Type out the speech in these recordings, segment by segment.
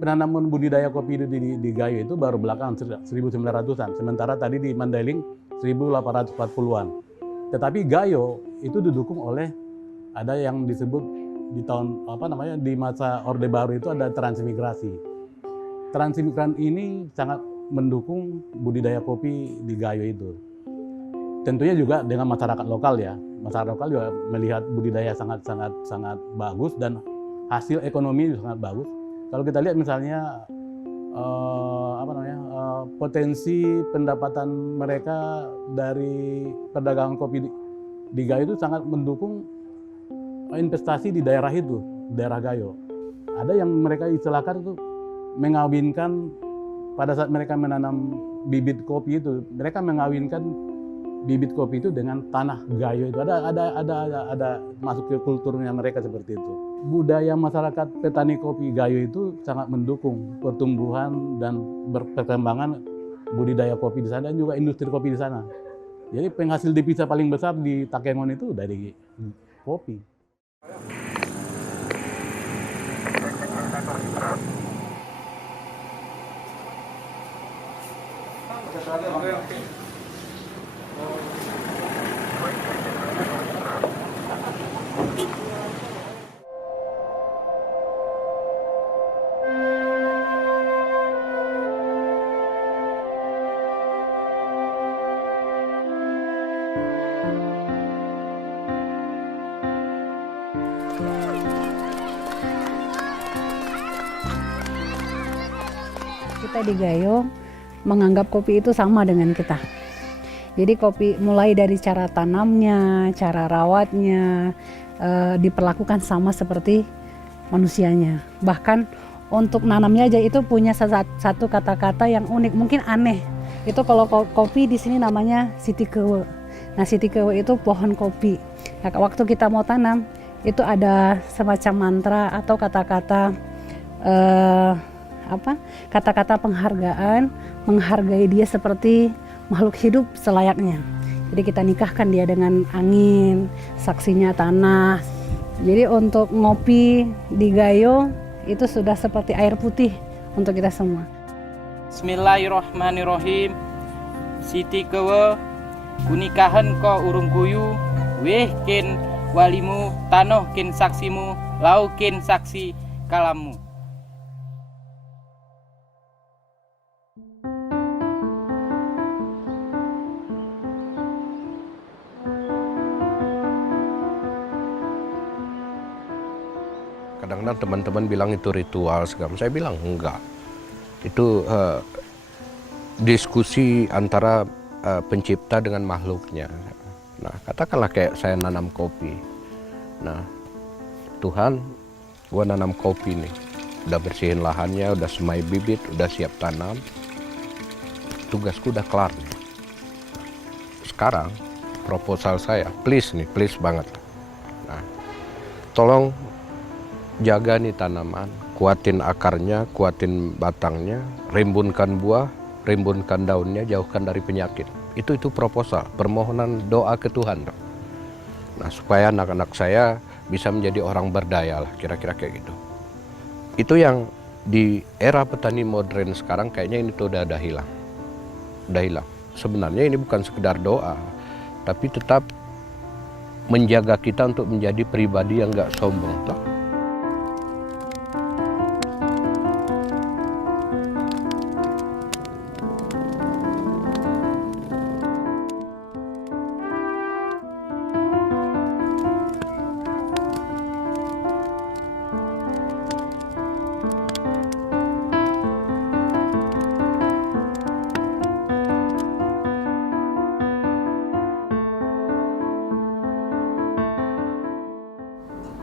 penanaman budidaya kopi di Gayo itu baru belakangan 1900-an. Sementara tadi di Mandailing 1840-an. Tetapi Gayo itu didukung oleh ada yang disebut di tahun di masa Orde Baru itu ada transmigrasi. Transmigran ini sangat mendukung budidaya kopi di Gayo itu. Tentunya juga dengan masyarakat lokal ya. Masyarakat lokal juga melihat budidaya sangat bagus dan hasil ekonomi sangat bagus. Kalau kita lihat misalnya potensi pendapatan mereka dari perdagangan kopi di Gayo itu sangat mendukung investasi di daerah itu, daerah Gayo. Ada yang mereka istilahkan itu mengawinkan pada saat mereka menanam bibit kopi itu, mereka mengawinkan bibit kopi itu dengan tanah Gayo itu. Ada masuk ke kulturnya mereka seperti itu. Budaya masyarakat petani kopi Gayo itu sangat mendukung pertumbuhan dan perkembangan budidaya kopi di sana dan juga industri kopi di sana. Jadi penghasil devisa paling besar di Takengon itu dari kopi. Kita di Gayo menganggap kopi itu sama dengan kita. Jadi kopi mulai dari cara tanamnya, cara rawatnya, diperlakukan sama seperti manusianya. Bahkan untuk nanamnya aja itu punya satu kata-kata yang unik, mungkin aneh. Itu kalau kopi di sini namanya sitikewe. Nah sitikewe itu pohon kopi. Nah, waktu kita mau tanam itu ada semacam mantra atau kata-kata kata-kata penghargaan, menghargai dia seperti makhluk hidup selayaknya. Jadi kita nikahkan dia dengan angin, saksinya tanah. Jadi untuk ngopi di Gayo itu sudah seperti air putih untuk kita semua. Bismillahirrahmanirrahim. Siti kewe kunikahan ko urung kuyu, weh kin walimu, tanoh kin saksimu, lau kin saksi kalamu. Kadang-kadang teman-teman bilang itu ritual segala. Saya bilang enggak. Itu diskusi antara pencipta dengan makhluknya. Nah, katakanlah kayak saya nanam kopi. Nah, Tuhan, gua nanam kopi nih. Udah bersihin lahannya, udah semai bibit, udah siap tanam. Tugasku udah kelar nih. Sekarang proposal saya, please banget. Nah, tolong jaga nih tanaman, kuatin akarnya, kuatin batangnya, rimbunkan buah, rimbunkan daunnya, jauhkan dari penyakit. Itu proposal, permohonan doa ke Tuhan. Nah, supaya anak-anak saya bisa menjadi orang berdaya lah, kira-kira kayak gitu. Itu yang di era petani modern sekarang kayaknya ini tuh udah hilang. Udah hilang. Sebenarnya ini bukan sekedar doa, tapi tetap menjaga kita untuk menjadi pribadi yang nggak sombong.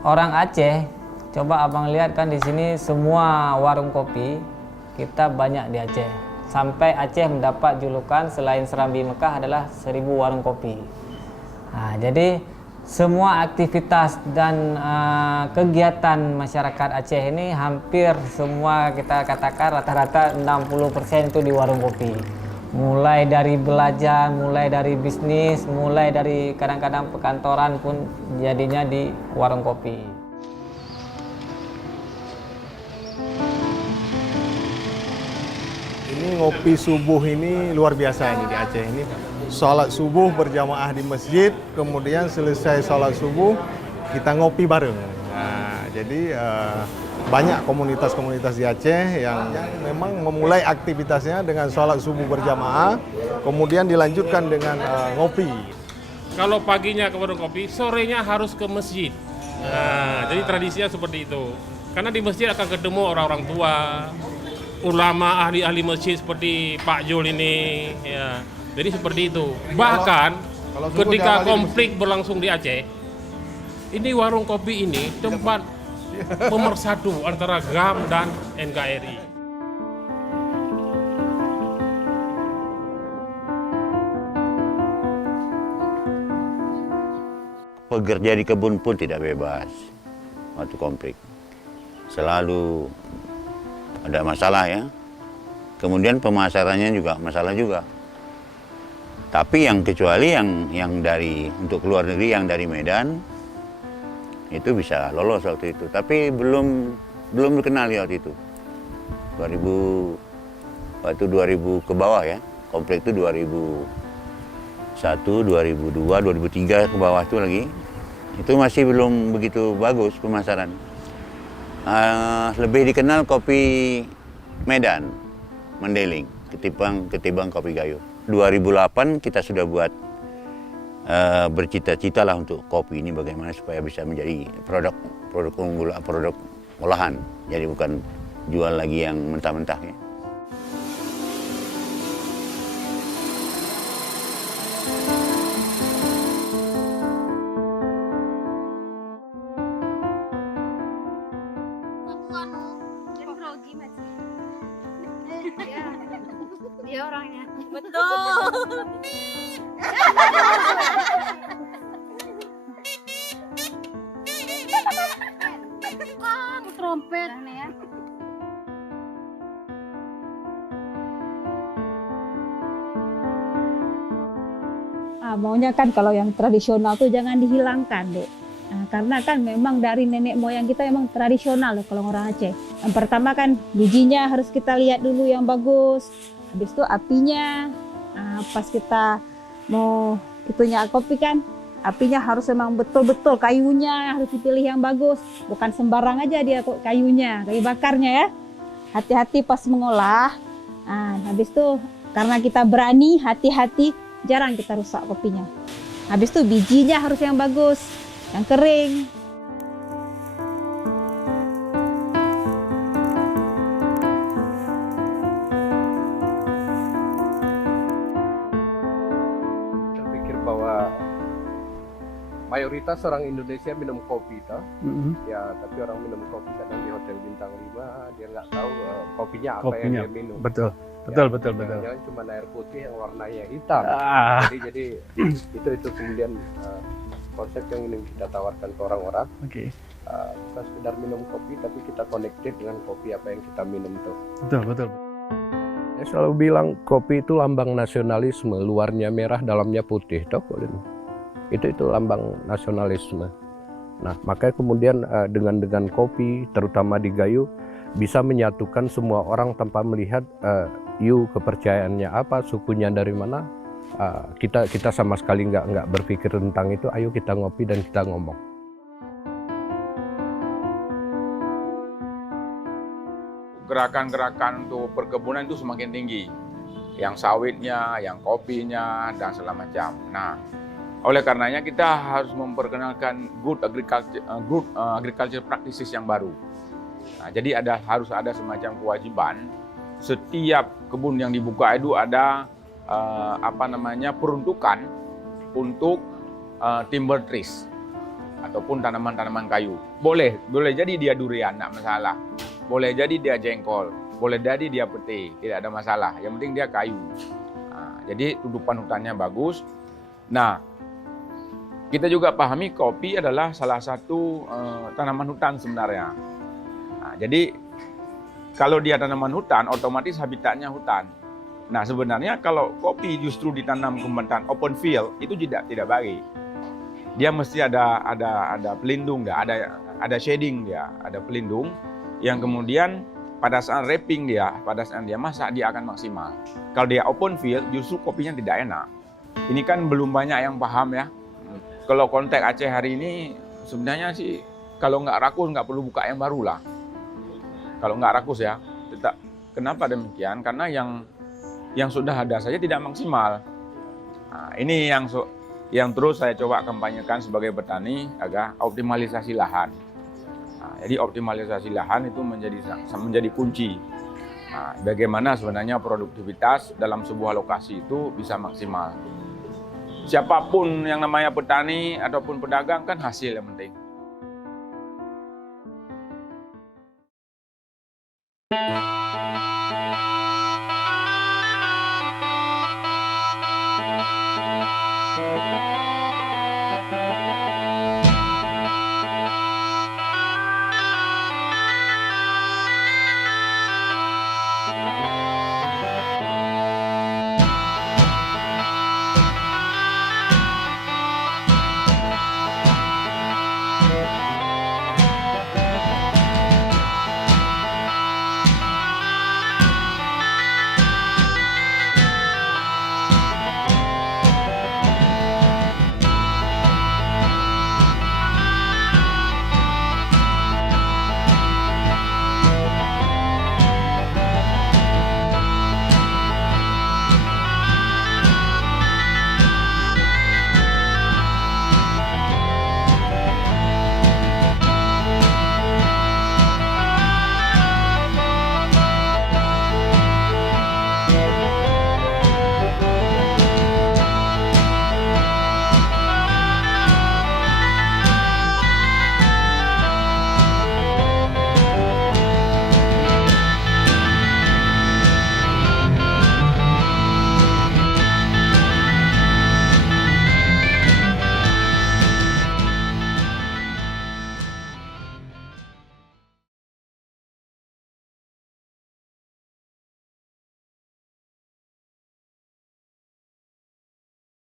Orang Aceh, coba abang lihat kan di sini semua warung kopi kita banyak di Aceh. Sampai Aceh mendapat julukan selain Serambi Mekah adalah 1000 warung kopi. Nah, jadi semua aktivitas dan kegiatan masyarakat Aceh ini hampir semua kita katakan rata-rata 60% itu di warung kopi. Mulai dari belajar, mulai dari bisnis, mulai dari kadang-kadang perkantoran pun jadinya di warung kopi. Ini ngopi subuh ini luar biasa ini di Aceh. Ini sholat subuh berjamaah di masjid, kemudian selesai sholat subuh kita ngopi bareng. Nah, jadi banyak komunitas-komunitas di Aceh yang memang memulai aktivitasnya dengan sholat subuh berjamaah, kemudian dilanjutkan dengan ngopi. Kalau paginya ke warung kopi, sorenya harus ke masjid. Nah, jadi tradisinya seperti itu. Karena di masjid akan ketemu orang-orang tua, ulama, ahli-ahli masjid seperti Pak Jul ini. Ya. Jadi seperti itu. Bahkan kalau ketika konflik berlangsung di Aceh, ini warung kopi ini tempat pemersatu antara GAM dan NKRI. Pekerja di kebun pun tidak bebas waktu konflik. Selalu ada masalah ya. Kemudian pemasarannya juga masalah juga. Tapi yang kecuali yang dari untuk luar negeri yang dari Medan itu bisa lolos waktu itu. Tapi belum dikenal ya waktu itu. 2000 ke bawah ya. Konflik itu 2001, 2002, 2003 ke bawah itu lagi. Itu masih belum begitu bagus pemasaran. Lebih dikenal kopi Medan, Mandailing, ketimbang kopi Gayo. 2008 kita sudah buat bercita-cita lah untuk kopi ini bagaimana supaya bisa menjadi produk unggul, produk olahan. Jadi bukan jual lagi yang mentah-mentah ya. Dia orangnya. Betul. Trompet. Ya. Maunya kan kalau yang tradisional tuh jangan dihilangkan, Dek. Karena kan memang dari nenek moyang kita emang tradisional loh kalau orang Aceh. Yang pertama kan bijinya harus kita lihat dulu yang bagus. Habis itu apinya, pas kita mau itunya kopi kan, apinya harus memang betul-betul kayunya harus dipilih yang bagus. Bukan sembarang aja dia kayunya, kayu bakarnya ya. Hati-hati pas mengolah. Habis itu karena kita berani, hati-hati, jarang kita rusak kopinya. Habis itu bijinya harus yang bagus, yang kering. Bahwa mayoritas orang Indonesia minum kopi toh. Ya, tapi orang minum kopi kadang di hotel bintang 5 dia nggak tahu kopinya apa yang dia minum. Betul. Betul. Jangan cuma air putih yang warnanya hitam. Jadi itu kemudian konsep yang ingin kita tawarkan ke orang-orang. Bukan sekedar minum kopi, tapi kita connected dengan kopi apa yang kita minum tuh. Betul. Saya selalu bilang kopi itu lambang nasionalisme, luarnya merah, dalamnya putih, toh. Itu lambang nasionalisme. Nah, makanya kemudian dengan kopi, terutama di Gayo, bisa menyatukan semua orang tanpa melihat kepercayaannya apa, sukunya dari mana. Kita sama sekali nggak berpikir tentang itu. Ayo kita ngopi dan kita ngomong. Gerakan-gerakan untuk perkebunan itu semakin tinggi, yang sawitnya, yang kopinya, dan segala macam. Nah, oleh karenanya kita harus memperkenalkan good agriculture practices yang baru. Nah, jadi harus ada semacam kewajiban setiap kebun yang dibuka itu ada peruntukan untuk timber trees ataupun tanaman-tanaman kayu. Boleh jadi dia durian, tidak masalah. Boleh jadi dia jengkol, boleh jadi dia pete, tidak ada masalah. Yang penting dia kayu. Nah, jadi tutupan hutannya bagus. Nah, kita juga pahami kopi adalah salah satu tanaman hutan sebenarnya. Nah, jadi kalau dia tanaman hutan, otomatis habitatnya hutan. Nah, sebenarnya kalau kopi justru ditanam kembangkan open field itu tidak baik. Dia mesti ada pelindung, ada shading dia, ada pelindung yang kemudian pada saat wrapping dia, pada saat dia masak, dia akan maksimal. Kalau dia open field, justru kopinya tidak enak. Ini kan belum banyak yang paham ya. Kalau konteks Aceh hari ini, sebenarnya sih kalau nggak rakus, nggak perlu buka yang baru lah. Kalau nggak rakus ya. Kenapa demikian? Karena yang sudah ada saja tidak maksimal. Nah, ini yang terus saya coba kampanyekan sebagai petani agar optimalisasi lahan. Nah, jadi optimalisasi lahan itu menjadi kunci. Nah, bagaimana sebenarnya produktivitas dalam sebuah lokasi itu bisa maksimal. Siapapun yang namanya petani ataupun pedagang kan hasil yang penting.